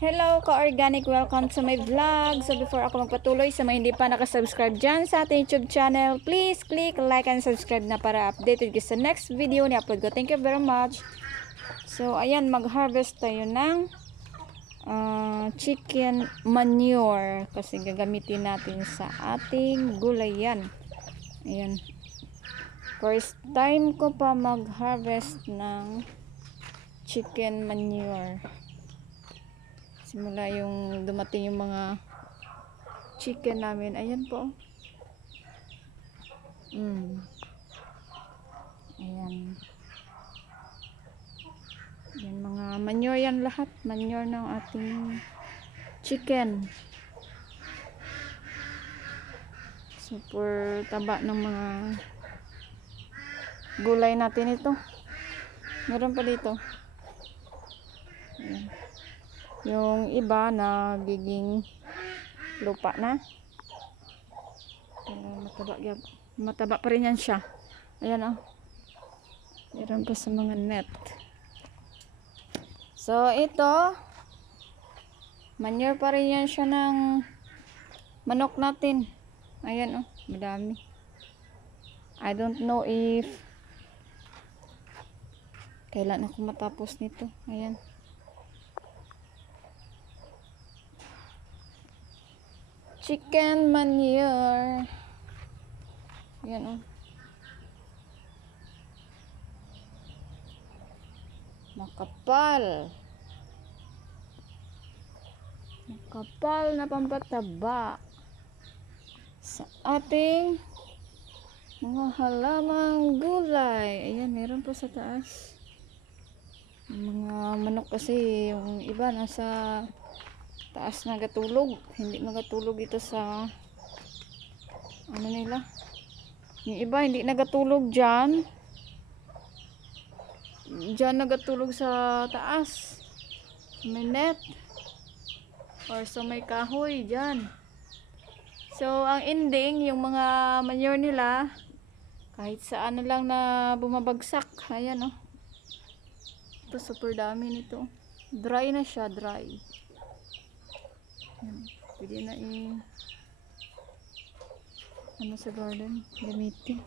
Hello ka-organic, welcome to my vlog. So before ako magpatuloy, sa mga hindi pa nakasubscribe dyan sa ating YouTube channel, please click like and subscribe na para updated kayo sa next video ni upload ko. Thank you very much. So ayan, mag-harvest tayo ng chicken manure kasi gagamitin natin sa ating gulayan. Ayan, first time ko pa mag-harvest ng chicken manure. Simula yung dumating yung mga chicken namin. Ayan po. Ayan. Yan mga manure yan lahat. Manure ng ating chicken. Super taba ng mga gulay natin ito. Meron pa dito. Ayan. Yung iba nagiging lupa na. Mataba pa rin yan siya. Ayan o. Meron pa sa mga net. So ito, manure pa rin yan siya ng manok natin. Ayan o, madami. I don't know if kailan ako matapos nito. Ayan. Chicken manure. Ayan o. Makapal. Makapal na pampataba sa ating mga halamang gulay. Ayan, meron po sa taas. Mga manok kasi, yung iba nasa taas nagatulog. Hindi nagatulog ito sa ano nila. Yung iba hindi nagatulog dyan. Dyan nagatulog sa taas. Sa may net. Or sa may kahoy dyan. So ang ending, yung mga manure nila, kahit sa ano lang na bumabagsak. Ayan o. Ito super dami nito. Dry na siya, dry. Pwede na ano sa garden gamitin.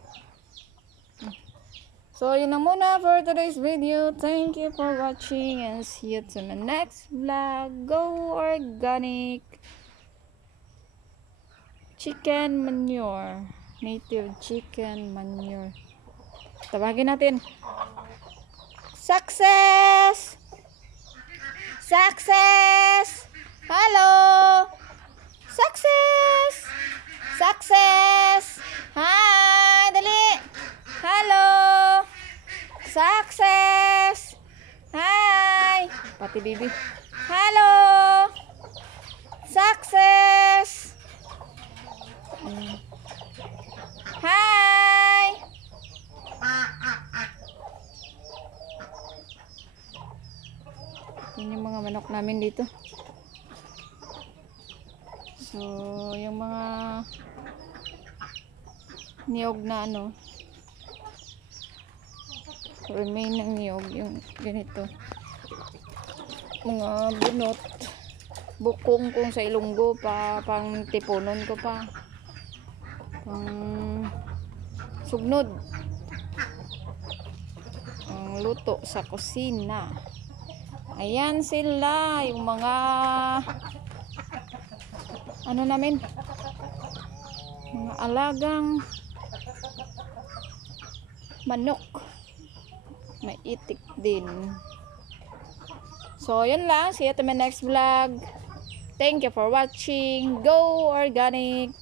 So yun na muna for today's video. Thank you for watching and see you to the next vlog. Go organic chicken manure, native chicken manure. Tawagin natin success. Success. Hello! Success! Success! Hi! Dali! Hello! Success! Hi! Pati bibi. Hello! Success! Hi! Yan yung mga manok namin dito. So, yung mga niyog na ano, remain ng niyog, yung ganito. Mga bunot, bukong kung sa Ilonggo pa, pang tipunon ko pa. Pang sugnod. Ang luto sa kusina. Ayan sila, yung mga ano namin, mga alagang manok, may itik din. So yun lang, see you to my next vlog. Thank you for watching. Go organic.